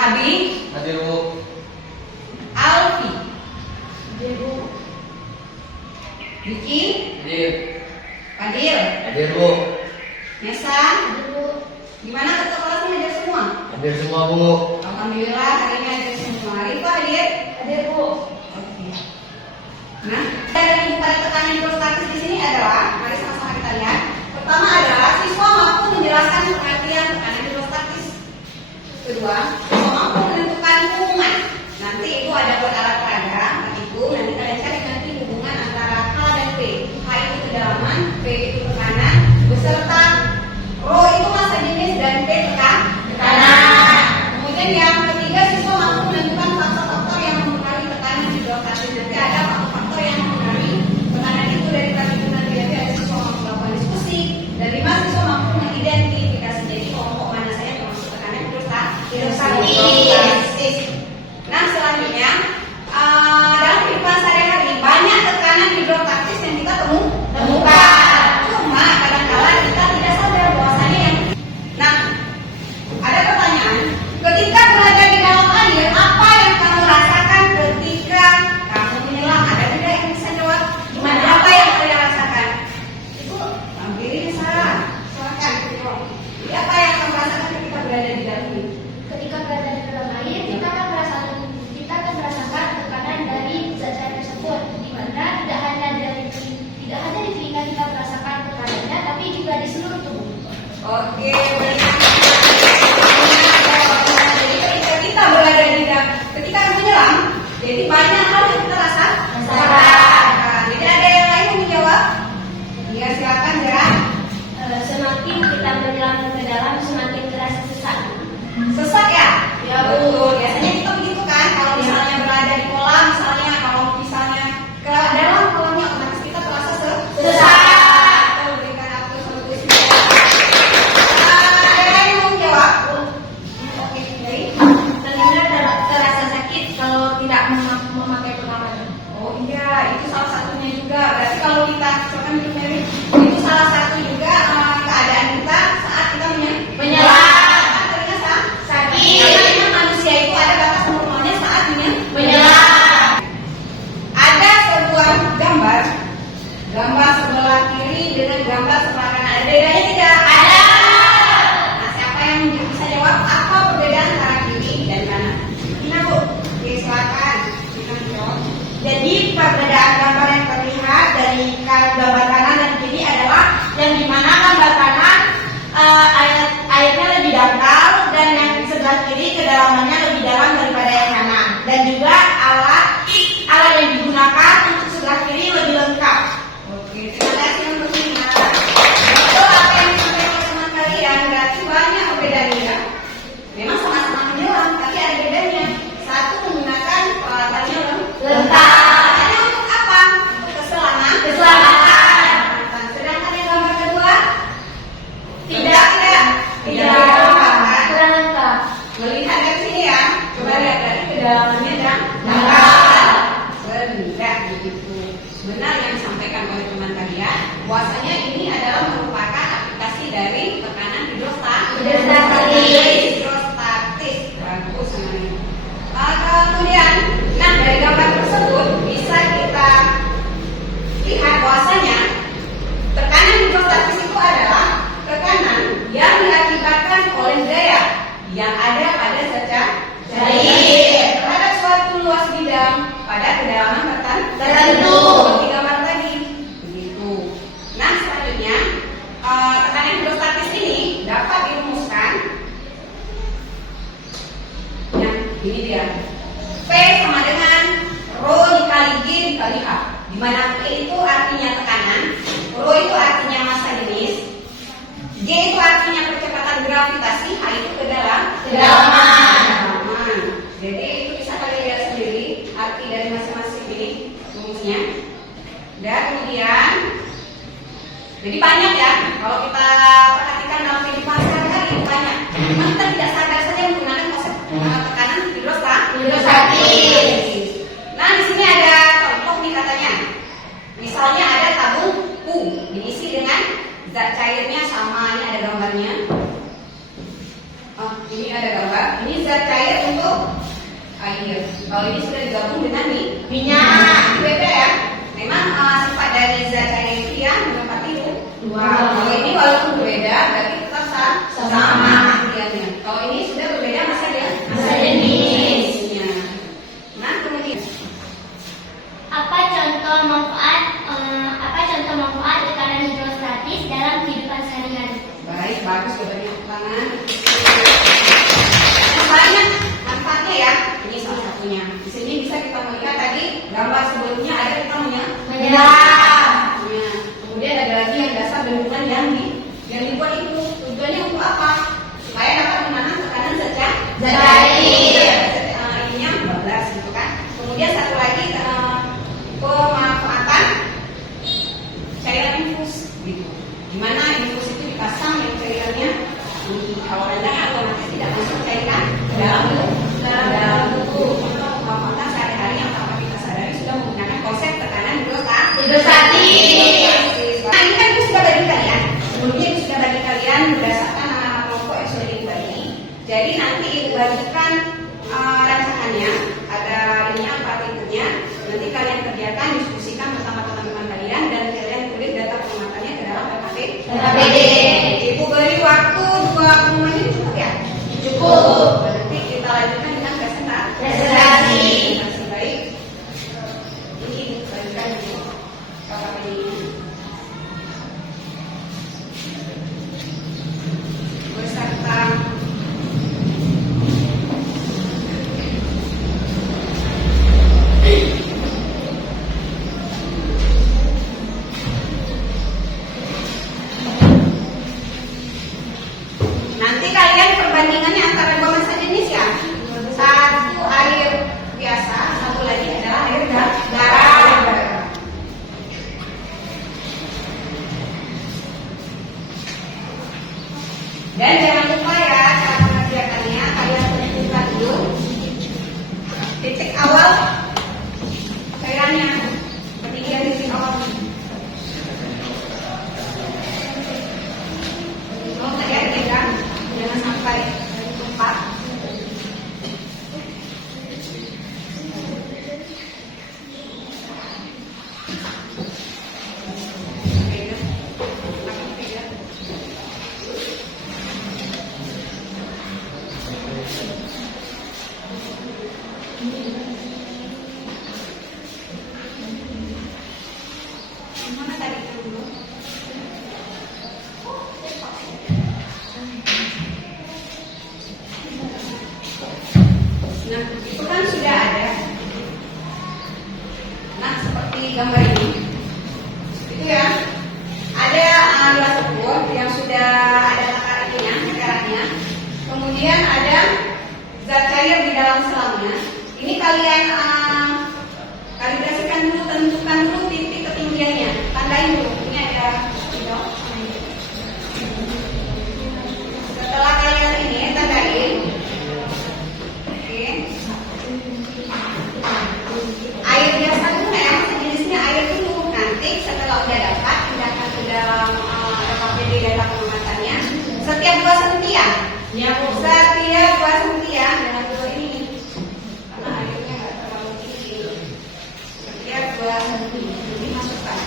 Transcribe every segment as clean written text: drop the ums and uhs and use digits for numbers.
Abi. Hadir Bu. Alfi. Hadir Bu. Diki. Hadir. Fadil. Hadir Bu. Nesan. Hadir Bu. Gimana ketua kelasnya hadir semua? Hadir semua Bu. Alhamdulillah hari ini hadir semua. Rifa hadir. Hadir Bu. Oke. Nah, dari pada tekanan hidrostatis di sini adalah, mari sama-sama kita lihat. Pertama adalah siswa mampu menjelaskan pengertian tekanan hidrostatis. Kedua, siswa mampu menentukan hubungan. Nanti itu ada buat alat peraga, itu nanti kalian cari nanti hubungan antara H dan P. H itu kedalaman, P itu tekanan, beserta rho itu massa jenis dan P tekanan. Kemudian yang ketiga, siswa mampu menentukan faktor-faktor yang mempengaruhi tekanan hidrostatis. Nanti ada faktor-faktor yang mempengaruhi tekanan itu dari tadi nanti ada siswa mampu melakukan diskusi. Dan lima, siswa mampu mengidentifikasi jadi kelompok mana saja termasuk tekanan hidrostatis. Nah selanjutnya dalam kehidupan sehari-hari banyak tekanan hidrostatis yang kita temukan. Cuma kadang-kala kita tidak sadar bahwasanya yang. Nah ada pertanyaan, ketika berada di dalam air, apa yang kamu rasakan ketika kamu menyelam? Ada tidak yang bisa jawab? Gimana? Apa yang kalian rasakan? Itu diri Sarah. Silakan. Jadi apa yang kamu rasakan ketika berada di dalam ini? Ketika berada di dalam air, kita akan merasakan tekanan dari zat-zat tersebut, di mana tidak hanya di telinga kita merasakan tekanannya, tapi juga di seluruh tubuh. Oke, jadi ketika kita berada di dalam, ketika menyelam, jadi banyak hal yang kita rasakan. Jadi ada yang lain yang menjawab? Ya silakan Zara. Semakin kita menyelam ke dalam, semakin terasa sesak. Sesak ya? Ya betul. Biasanya kita begitu kan, kalau misalnya berada di kolam, misalnya kalau misalnya ke dalam kolamnya otomatis kita terasa sesak. Kita berikan aku satu sisi. Ada yang mau menjawab? Oke, baik. Telinga terasa sakit kalau tidak memakai pengaman. Oh iya, itu salah satunya juga. Berarti kalau kita coba mikirnya, itu salah satu juga keadaan kita saat kita menyelam. Ternyata sakit. Karena memang manusia itu ada batas normalnya saat menyelam. Ada sebuah gambar sebelah kiri dengan gambar sebelah kanan. Ada bedanya tidak? Ada. Nah, siapa yang bisa jawab apa perbedaan antara kiri dan kanan? Gimana Bu? Oke, silakan. Kita jawab. Jadi perbedaan gambar yang terlihat dari gambar kanan dan kiri adalah yang dimana gambar kanan airnya lebih dangkal dan yang sebelah kiri kedalamannya lebih dalam daripada yang kanan. Dan juga alat yang digunakan untuk sebelah kiri lebih lengkap. Oke, terima kasih untuk mendengar. Betul apa yang disampaikan oleh teman kalian, berarti banyak perbedaannya ya. Memang sama-sama menyelam, tapi ada bedanya. Satu menggunakan peralatannya lengkap. Hanya untuk apa? Untuk keselamatan. Sedangkan yang gambar kedua tidak lengkap. Kurang lengkap. Melihat dari sini ya, coba lihat dari kedalamannya dan dangkal. Benar begitu. Benar yang disampaikan oleh teman kalian. Bahwasanya ini adalah merupakan aplikasi dari tekanan hidrostatis. Bagus namanya. Kemudian, nah dari gambar tersebut bisa kita lihat bahwa Jadi banyak ya, kalau kita perhatikan dalam kehidupan sehari-hari banyak. Cuma kita tidak sadar saja menggunakan konsep tekanan hidrostatik. Nah, di sini ada contoh nih katanya. Misalnya ada tabung U diisi dengan zat cairnya sama, ini ada gambarnya. Oh, ini ada gambar. Ini zat cair untuk air. Kalau ini sudah digabung dengan minyak. Beda ya. Memang sifat dari zat cair itu ya menempati dua. Kalau ini walaupun berbeda, berarti tetap sama artiannya. Kalau ini sudah berbeda masa jenisnya. Nah, kemudian Apa contoh manfaat tekanan hidrostatis dalam kehidupan sehari-hari? baik, bagus jawabannya tangan. Banyak manfaatnya ya. Ini salah satunya. Di sini bisa kita melihat tadi gambar sebelumnya ada kita menyerap. Kemudian ada lagi yang dasar bendungan yang dibuat itu tujuannya untuk apa? Supaya dapat menahan tekanan zat cair. Ininya 14 gitu kan. Kemudian satu lagi pemanfaatan cairan infus gitu. Dimana infus itu dipasang yang cairannya kalau rendah otomatis tidak masuk cairan dalam tubuh. Untuk pemanfaatan sehari-hari yang tanpa kita sadari sudah menggunakan konsep tekanan hidrostatik. Nah, ini kan itu sudah bagi kalian. Sebelumnya itu sudah bagi kalian berdasarkan nama kelompok yang sudah dibuat ini. Jadi nanti ibu bagikan rancangannya, ada ininya 4 titiknya. Nanti kalian kerjakan, diskusikan bersama teman-teman kalian dan kalian tulis data pengamatannya ke dalam PKPD. Ibu beri waktu 20 menit cukup ya? Cukup. Nanti kita lanjutkan dengan presentasi. Baik. Ini ibu bagikan di PKPD. Beserta nanti kalian perbandingannya antara dua massa jenis ya. Satu air biasa, satu lagi adalah air garam. Dan jangan lupa ya cara mengerjakannya kalian tentukan dulu titik awal cairannya, ketinggian titik awal. Jangan sampai tumpah. Mana tadi dulu? Nah, itu kan sudah ada. Nah, seperti gambar ini. Itu ya. Ada gelas ukur yang sudah ada takarannya. Kemudian ada zat cair di dalam selangnya. Ini kalian kalibrasikan dulu, tentukan dulu titik ketinggiannya. Tandain dulu. Ini ada setelah kalian ini tandain. Air biasa dulu ya, jenisnya air dulu. Nanti setelah udah dapat, pindahkan ke dalam PKPD data pengamatannya. Setiap 2 sentian, ya bu. Setiap 2 sentian dengan dulu ini, karena airnya nggak terlalu tinggi. Setiap 2 sentian dimasukkan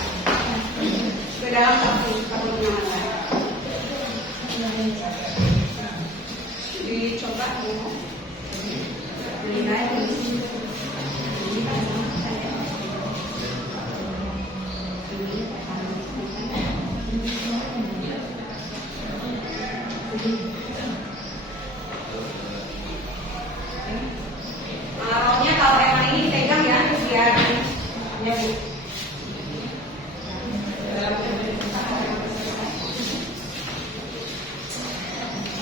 ke dalam tabung pengamatan. Dicoba dulu. Nilai Maraunya kalau emang ini pegang ya biar nyebut.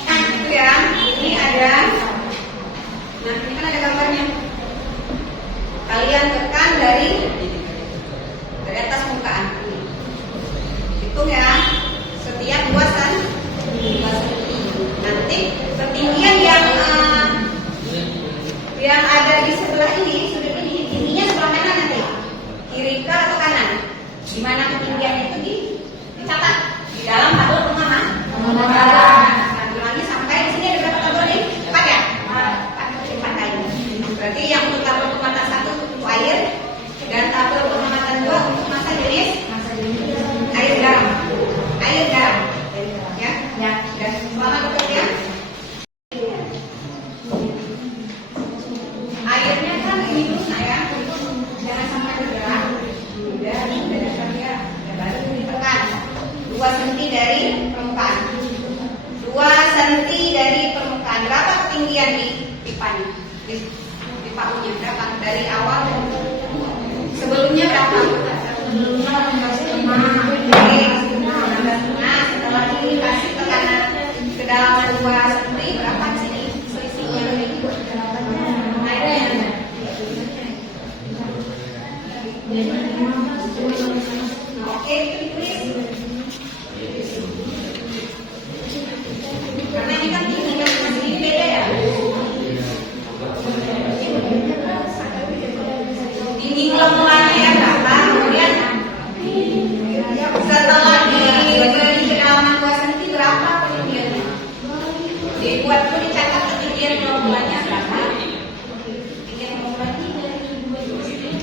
Nah itu ya, ini ada Di mana ketinggian itu dicatat di dalam tabel pengaman. Nah, lagi sampai di sini ada berapa tabel nih? 4 ya? 4 air. Berarti yang untuk tabel pengamatan 1 untuk air dan tabel pengamatan 2 untuk massa jenis air garam. Air garam. Ya? Ya. Dan selamat bekerja. Airnya kan ini terus ya, jangan sampai bergerak. Udah dasar dia, baru ditekan 2 cm dari permukaan. 2 cm dari permukaan. Berapa ketinggian di pipanya? Di pipa punya berapa? Dari awal sebelumnya berapa? Sebelumnya 16,5. Setelah ini kasih tekanan kedalaman 2 cm berapa di sini? Selisihnya oke, karena ini kan tingginya masih beda ya. Tinggi mulanya ya berapa? Kemudian setelah diberi kedalaman 2 cm berapa ketinggiannya? Dibuat itu dicatat ketinggian mulanya berapa? Ketinggian mulanya dari 2 cm.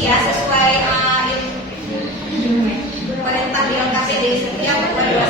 Ya, sesuai perintah di LKPD setiap 2 cm.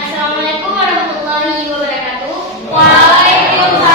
Assalamualaikum warahmatullahi wabarakatuh. Waalaikumsalam.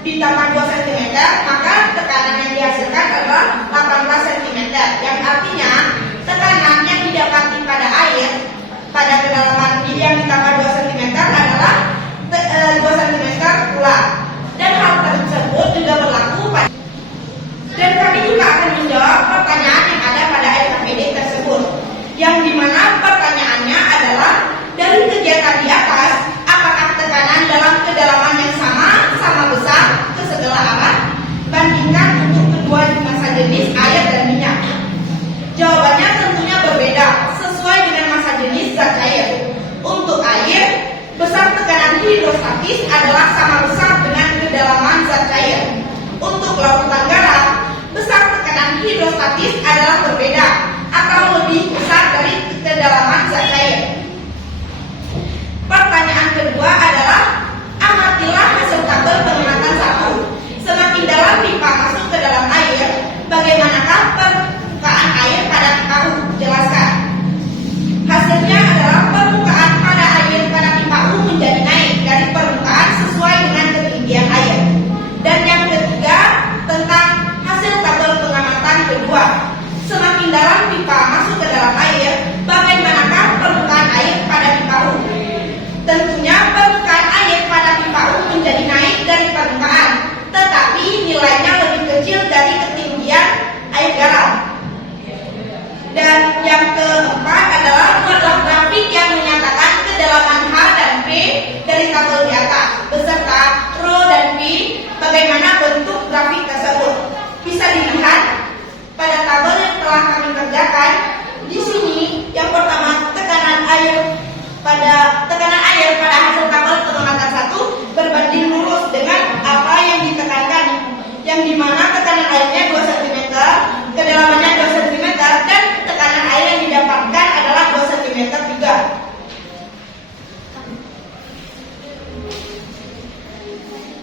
ditambah 2 cm, maka tekanan yang dihasilkan adalah 18 cm. Yang artinya tekanan yang didapati pada air pada kedalaman yang ditambah 2 cm adalah 2 cm pula. Dan hal tersebut juga berlaku pada. Dan kami juga akan menjawab pertanyaan yang ada pada SKPD tersebut, yang dimana pertanyaannya adalah dari kegiatan di atas, apakah tekanan dalam kedalaman yang sama besar ke segala arah bandingkan untuk kedua massa jenis air dan minyak? Jawabannya tentunya berbeda sesuai dengan massa jenis zat cair. Untuk air, besar tekanan hidrostatis adalah sama besar dengan kedalaman zat cair. Untuk lautan garam, besar tekanan hidrostatis adalah berbeda atau lebih besar dari kedalaman zat cair. Pertanyaan kedua adalah, amatilah hasil tabel pengamatan 1. Semakin dalam pipa masuk ke dalam air, bagaimanakah permukaan air pada pipa U? Jelaskan. Hasilnya adalah permukaan pada air pada pipa U menjadi naik dari permukaan sesuai dengan ketinggian air. Dan yang ketiga tentang hasil tabel pengamatan kedua. Semakin dalam pipa masuk ke dalam air, bagaimanakah permukaan air pada pipa U? Tentunya permukaan air pada pipa U menjadi naik dari permukaan, tetapi nilainya lebih kecil dari ketinggian air garam. Dan yang keempat adalah buatlah grafik yang menyatakan kedalaman H dan P dari tabel di atas, beserta ρ dan P. Bagaimana bentuk grafik tersebut? Bisa dilihat pada tabel yang telah kami kerjakan. Di sini yang pertama tekanan air pada hasil tabel pengamatan 1 berbanding lurus dengan apa yang ditekankan, yang dimana tekanan airnya 2 cm, kedalamannya 2 cm, dan tekanan air yang didapatkan adalah 2 cm juga.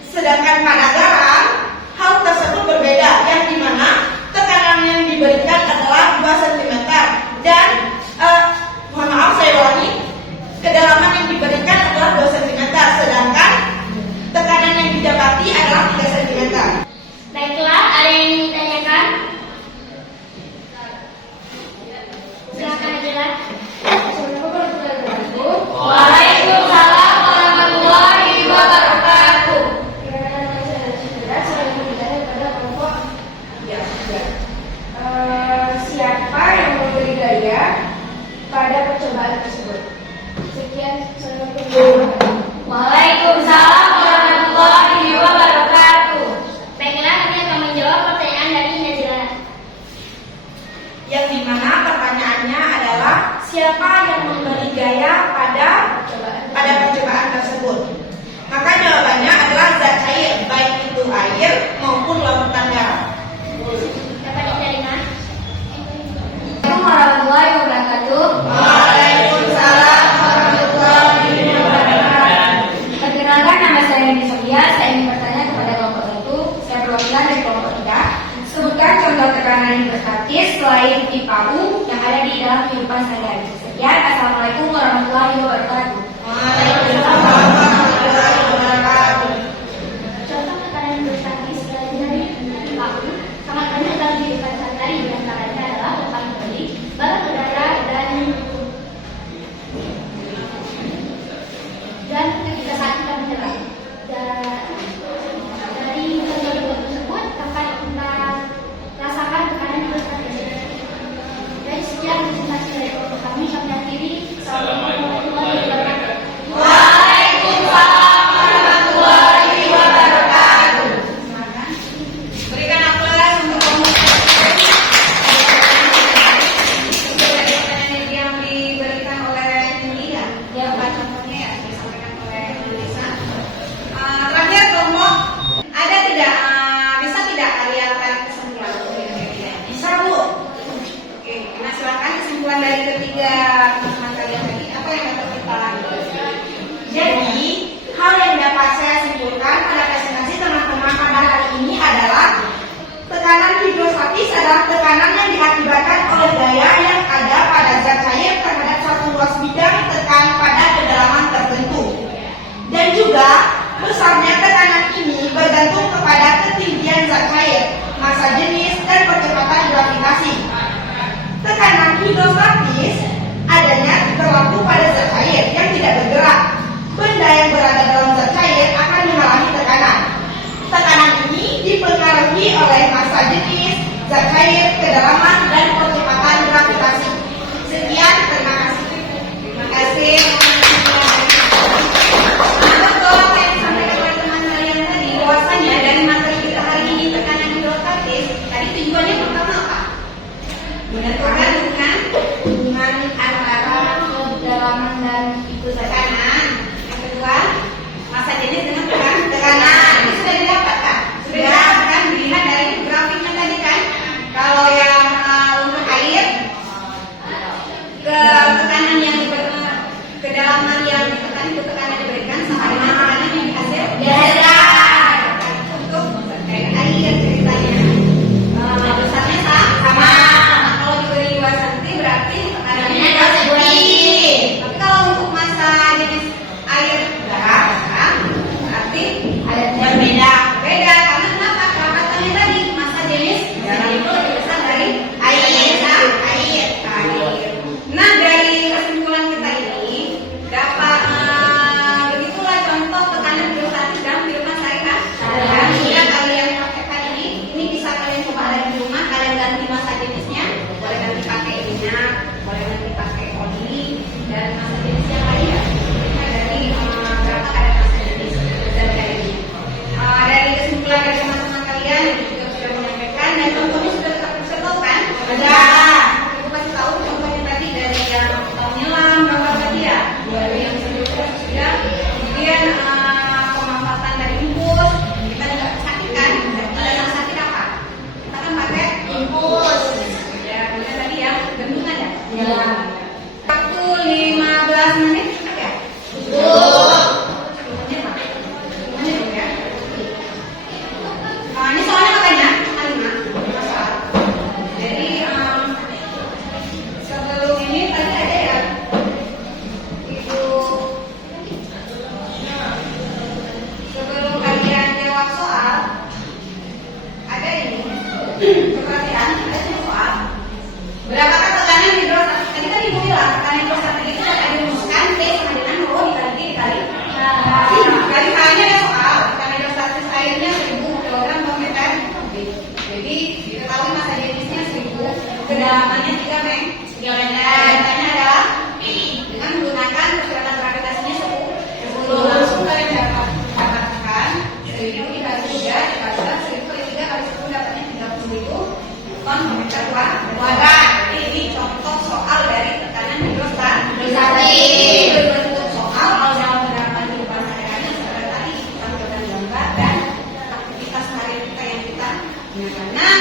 Sedangkan pada garam, hal tersebut berbeda, yang dimana tekanan yang diberikan adalah 2 cm dan mohon maaf saya ulangi, kedalaman yang diberikan adalah 2 cm, sedangkan tekanan yang didapati adalah 3 cm. Baiklah, ada yang ingin ditanyakan? Silakan aja. Waalaikumsalam warahmatullahi wabarakatuh. Siapa yang memberi gaya pada percobaan tersebut? Sekian, assalamualaikum. Waalaikumsalam warahmatullahi wabarakatuh. Baiklah, kami akan menjawab pertanyaan dari Najila. Yang dimana pertanyaannya adalah siapa yang memberi gaya pada percobaan tersebut. Maka jawabannya adalah zat cair, baik itu air maupun lautan garam. Dapat diterima? Assalamualaikum warahmatullahi wabarakatuh. Waalaikumsalam warahmatullahi wabarakatuh. Perkenalkan, nama saya Nini Sofia. Saya ingin bertanya kepada kelompok 1. Saya perwakilan dari kelompok 3. Sebutkan contoh tekanan hidrostatis selain pipa U yang ada di dalam kehidupan sehari-hari. Sekian, assalamualaikum warahmatullahi wabarakatuh. Waalaikumsalam warahmatullahi wabarakatuh. Contoh tekanan hidrostatis dari pipa U sangat banyak dalam kehidupan sehari-hari. Di antaranya adalah lubang beli, balon udara, dan ketika saat kita menyelam. Dari contoh tersebut dapat kita rasakan tekanan hidrostatis. Dan sekian informasi dari kelompok kami. Kami akhiri. Assalamualaikum warahmatullahi wabarakatuh. Jadi diketahui masa jenisnya 1000, kedalamannya 3 Meng. Datanya adalah dengan menggunakan perkiraan gravitasinya 10. Langsung kalian dapatkan 1000 dikali 3 dikalikan 1000 kali 3 kali 10 dapatnya 30.000 ton per meter kuadrat. Ini contoh soal dari tekanan hidrostatik. Berbentuk soal dalam penerapan kehidupan sehari-hari seperti tadi kita menggunakan gambar dan aktivitas hari kita yang kita gunakan. Nah,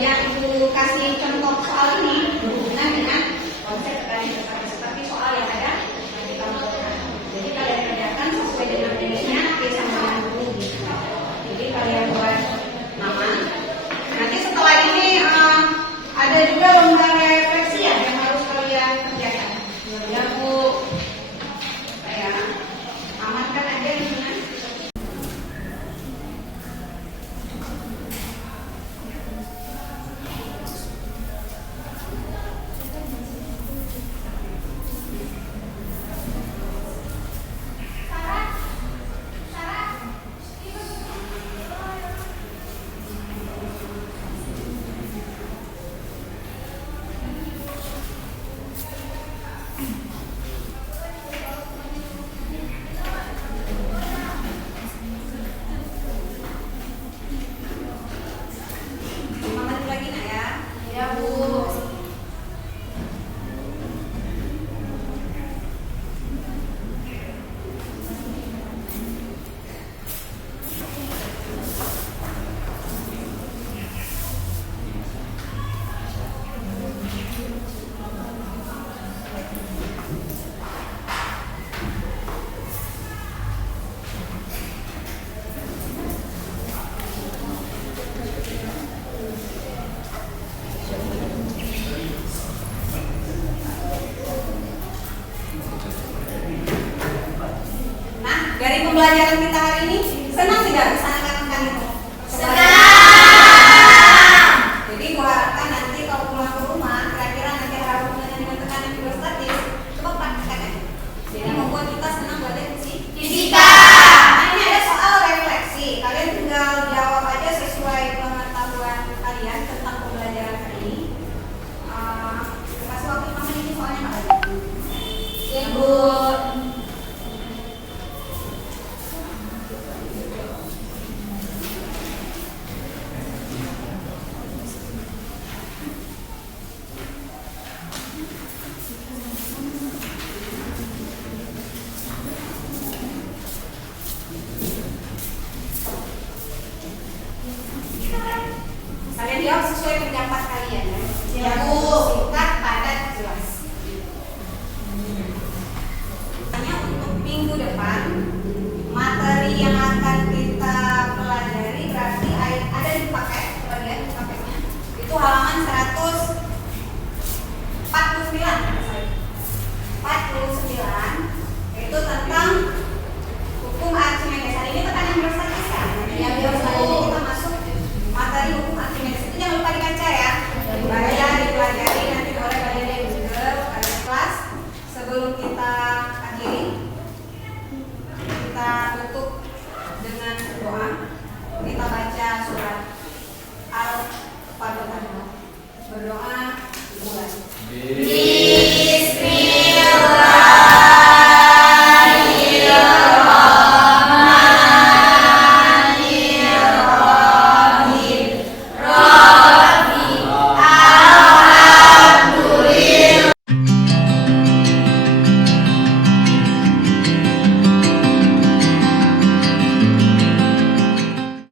yang ibu kasih contoh soal ini berhubungan dengan konsep tekanan hidrostatik seperti soal yang ada yang kita lakukan. Jadi kalian kerjakan sesuai dengan jenisnya P sama dengan U. Jadi kalian buat nama. Nanti setelah ini ada juga lomba refleksi ya yang harus kalian kerjakan. Ya Bu, saya amankan aja di sini. Dari pembelajaran kita hari ini, senang tidak bisa anak-anak itu? Senang! Jadi gua harapkan nanti kalau pulang ke rumah, kira-kira nanti ada hubungannya dengan tekanan hidrostatis, coba praktekkan aja. Jadi membuat kita senang belajar fisika. Nah, ini ada soal refleksi. Kalian tinggal jawab aja sesuai pengetahuan kalian tentang pembelajaran hari ini. Kasih waktu 5 menit soalnya nggak ada. Ibu. Kalian jawab sesuai pendapat kalian ya. Ya Bu, singkat, padat, jelas. Hanya untuk minggu depan, materi yang akan kita pelajari berarti ada di paket, coba lihat paketnya. Itu halaman 149, itu tentang hukum Archimedes. Hari ini tekanan hidrostatis ya. Yang selanjutnya kita masuk materi hukum Archimedes. Itu jangan lupa dibaca ya. Dibaca, dipelajari, nanti boleh belajar di Google pada kelas. Sebelum kita akhiri, kita tutup dengan doa. Kita baca surat Al-Fatihah. Berdoa dimulai.